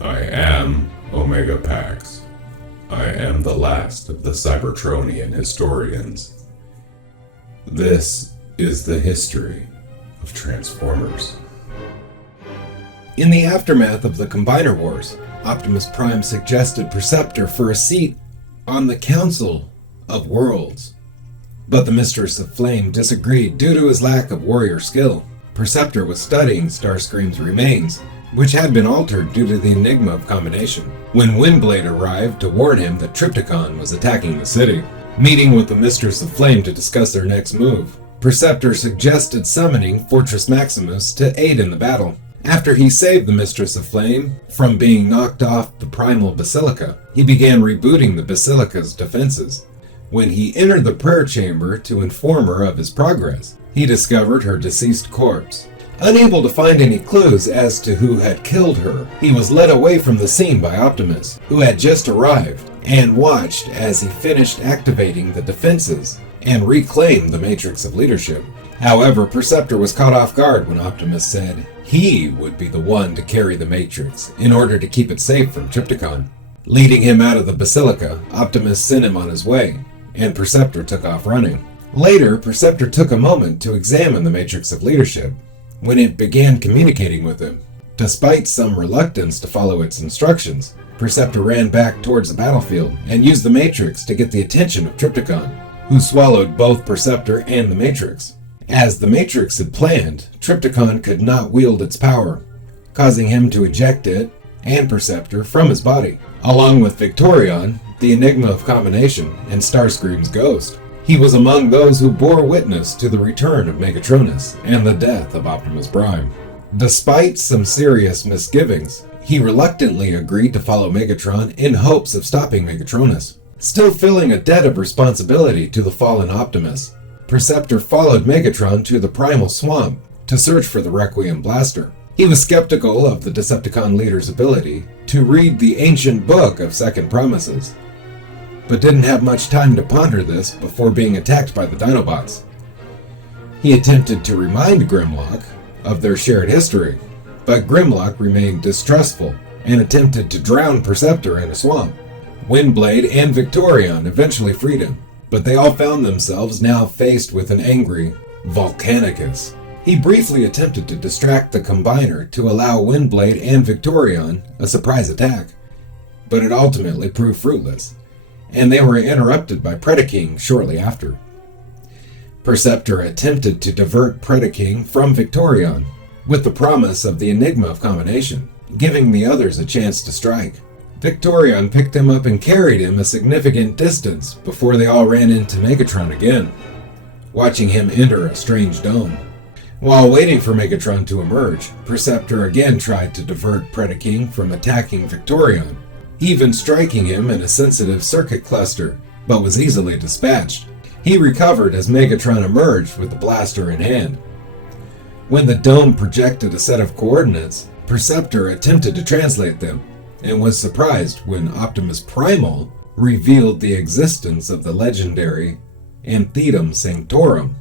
I am Omega Pax. I am the last of the Cybertronian historians. This is the history of Transformers. In the aftermath of the Combiner Wars, Optimus Prime suggested Perceptor for a seat on the Council of Worlds. But the Mistress of Flame disagreed due to his lack of warrior skill. Perceptor was studying Starscream's remains, which had been altered due to the Enigma of Combination, when Windblade arrived to warn him that Trypticon was attacking the city. Meeting with the Mistress of Flame to discuss their next move, Perceptor suggested summoning Fortress Maximus to aid in the battle. After he saved the Mistress of Flame from being knocked off the Primal Basilica, he began rebooting the Basilica's defenses. When he entered the prayer chamber to inform her of his progress, he discovered her deceased corpse. Unable to find any clues as to who had killed her, he was led away from the scene by Optimus, who had just arrived, and watched as he finished activating the defenses and reclaimed the Matrix of Leadership. However, Perceptor was caught off guard when Optimus said he would be the one to carry the Matrix in order to keep it safe from Trypticon. Leading him out of the Basilica, Optimus sent him on his way, and Perceptor took off running. Later, Perceptor took a moment to examine the Matrix of Leadership when it began communicating with him. Despite some reluctance to follow its instructions, Perceptor ran back towards the battlefield and used the Matrix to get the attention of Trypticon, who swallowed both Perceptor and the Matrix. As the Matrix had planned, Trypticon could not wield its power, causing him to eject it and Perceptor from his body, along with Victorion, the Enigma of Combination, and Starscream's ghost. He was among those who bore witness to the return of Megatronus and the death of Optimus Prime. Despite some serious misgivings, he reluctantly agreed to follow Megatron in hopes of stopping Megatronus. Still feeling a debt of responsibility to the fallen Optimus, Perceptor followed Megatron to the Primal Swamp to search for the Requiem Blaster. He was skeptical of the Decepticon leader's ability to read the ancient book of Second Promises, but didn't have much time to ponder this before being attacked by the Dinobots. He attempted to remind Grimlock of their shared history, but Grimlock remained distrustful and attempted to drown Perceptor in a swamp. Windblade and Victorion eventually freed him, but they all found themselves now faced with an angry Volcanicus. He briefly attempted to distract the Combiner to allow Windblade and Victorion a surprise attack, but it ultimately proved fruitless, and they were interrupted by Predaking shortly after. Perceptor attempted to divert Predaking from Victorion, with the promise of the Enigma of Combination, giving the others a chance to strike. Victorion picked him up and carried him a significant distance before they all ran into Megatron again, watching him enter a strange dome. While waiting for Megatron to emerge, Perceptor again tried to divert Predaking from attacking Victorion, even striking him in a sensitive circuit cluster, but was easily dispatched. He recovered as Megatron emerged with the blaster in hand. When the dome projected a set of coordinates, Perceptor attempted to translate them, and was surprised when Optimus Primal revealed the existence of the legendary Anthetum Sanctorum.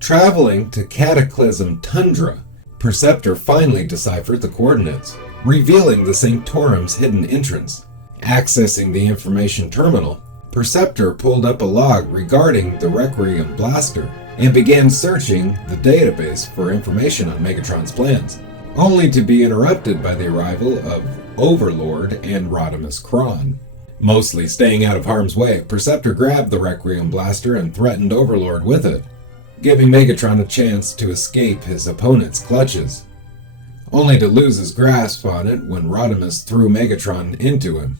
Traveling to Cataclysm Tundra, Perceptor finally deciphered the coordinates, revealing the Sanctorum's hidden entrance. Accessing the information terminal, Perceptor pulled up a log regarding the Requiem Blaster and began searching the database for information on Megatron's plans, only to be interrupted by the arrival of Overlord and Rodimus Kron. Mostly staying out of harm's way, Perceptor grabbed the Requiem Blaster and threatened Overlord with it, giving Megatron a chance to escape his opponent's clutches, only to lose his grasp on it when Rodimus threw Megatron into him.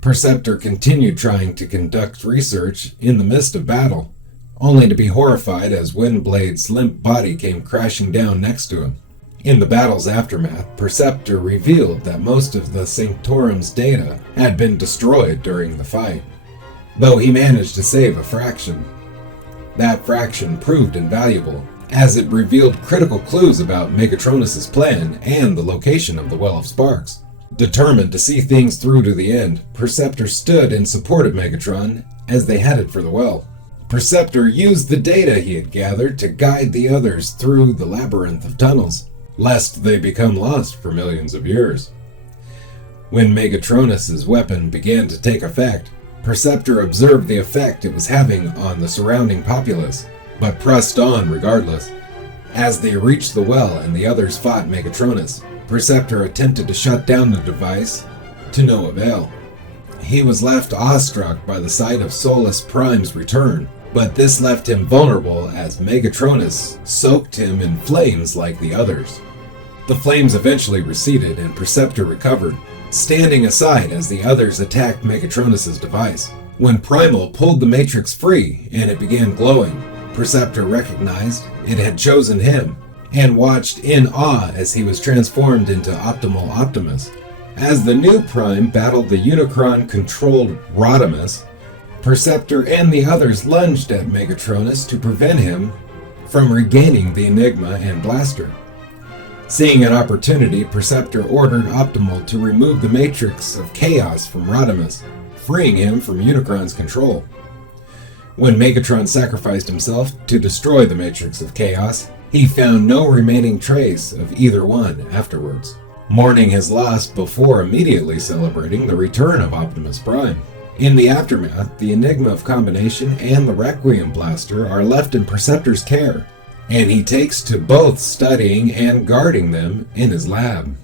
Perceptor continued trying to conduct research in the midst of battle, only to be horrified as Windblade's limp body came crashing down next to him. In the battle's aftermath, Perceptor revealed that most of the Sanctorum's data had been destroyed during the fight, though he managed to save a fraction. That fraction proved invaluable, as it revealed critical clues about Megatronus' plan and the location of the Well of Sparks. Determined to see things through to the end, Perceptor stood in support of Megatron as they headed for the well. Perceptor used the data he had gathered to guide the others through the labyrinth of tunnels. lest they become lost for millions of years. When Megatronus's weapon began to take effect, Perceptor observed the effect it was having on the surrounding populace, but pressed on regardless. As they reached the well and the others fought Megatronus, Perceptor attempted to shut down the device, to no avail. He was left awestruck by the sight of Solus Prime's return, but this left him vulnerable as Megatronus soaked him in flames like the others. The flames eventually receded and Perceptor recovered, standing aside as the others attacked Megatronus's device. When Primal pulled the Matrix free and it began glowing, Perceptor recognized it had chosen him, and watched in awe as he was transformed into Optimal Optimus. As the new Prime battled the Unicron-controlled Rodimus, Perceptor and the others lunged at Megatronus to prevent him from regaining the Enigma and Blaster. Seeing an opportunity, Perceptor ordered Optimal to remove the Matrix of Chaos from Rodimus, freeing him from Unicron's control. When Megatron sacrificed himself to destroy the Matrix of Chaos, he found no remaining trace of either one afterwards, mourning his loss before immediately celebrating the return of Optimus Prime. In the aftermath, the Enigma of Combination and the Requiem Blaster are left in Perceptor's care, and he takes to both studying and guarding them in his lab.